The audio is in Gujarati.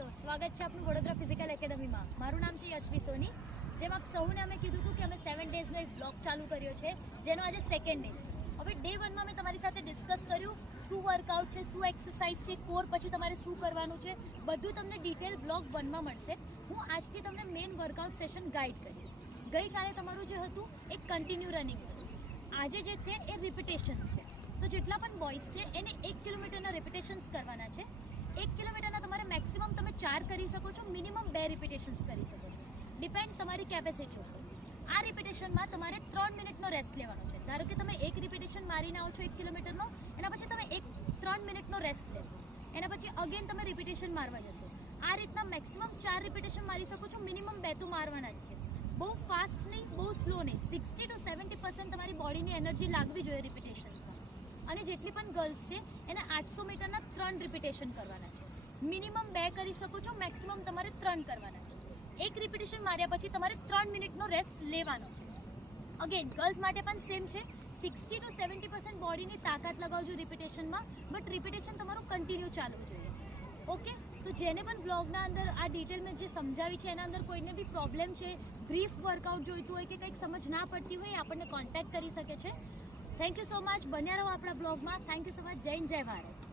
વિદ્યાર્થીઓ, સ્વાગત છે આપનું વડોદરા ફિઝિકલ એકેડમીમાં। મારું નામ છે યશવી સોની। જેમ આપ સૌને અમે કીધું હતું કે અમે 7 ડેઝનો એક બ્લોગ ચાલુ કર્યો છે, જેનો આજે સેકન્ડ ડે છે। હવે ડે 1માં મેં તમારી સાથે ડિસ્કસ કર્યું શું વર્કઆઉટ છે, શું એક્સરસાઇઝ છે, કોર પછી તમારે શું કરવાનું છે, બધું તમને ડિટેલ બ્લોગ 1માં મળશે। હું આજથી તમને મેઇન વર્કઆઉટ સેશન ગાઈડ કરીશ। ગઈકાલે તમારું જે હતું એ કન્ટિન્યુ રનિંગ હતું, આજે જે છે એ રિપિટેશન્સ છે। તો જેટલા પણ બોયઝ છે એને 1 કિલોમીટરના રિપિટેશન્સ કરવાના છે। 1 કિલોમીટરના તમારે મેક્સિમમ તમે 4 કરી શકો છો, મિનિમમ 2 રિપિટેશન્સ કરી શકો છો, ડિપેન્ડ તમારી કેપેસિટી ઉપર। આ રિપિટેશનમાં તમારે 3 મિનિટનો રેસ્ટ લેવાનો છે। ધારો કે તમે એક રિપિટેશન મારીને આવો છો 1 કિલોમીટરનો, એના પછી તમે 3 મિનિટનો રેસ્ટ લેશો, એના પછી અગેન તમે રિપિટેશન મારવા જશો। આ રીતના મેક્સિમમ 4 રિપિટેશન મારી શકો છો, મિનિમમ 2 તો મારવાના જ છે। બહુ ફાસ્ટ નહીં, બહુ સ્લો નહીં, 60 to 70% તમારી બોડીની એનર્જી લાગવી જોઈએ રિપિટેશન્સમાં। અને જેટલી પણ ગર્લ્સ છે એને 800 મીટરના 3 રિપિટેશન કરવાના છે, મિનિમમ 2 કરી શકો છો, મેક્સિમમ તમારે 3 કરવાના છે। એક રિપિટેશન માર્યા પછી તમારે 3 મિનિટનો રેસ્ટ લેવાનો છે। અગેન ગર્લ્સ માટે પણ સેમ છે, 60 to 70% બોડીની તાકાત લગાવજો રિપિટેશનમાં, બટ રિપિટેશન તમારું કન્ટિન્યુ ચાલવું જોઈએ। ઓકે, તો જેને પણ બ્લોગના અંદર આ ડિટેલ મેં જે સમજાવી છે એના અંદર કોઈને બી પ્રોબ્લેમ છે, બ્રીફ વર્કઆઉટ જોઈતું હોય કે કંઈક સમજ ના પડતી હોય, આપણને કોન્ટેક્ટ કરી શકે છે। થેન્ક યુ સો મચ, બન્યા રહો આપણા બ્લોગમાં। થેન્ક યુ સો મચ, જય હિન્દ, જય ભારત।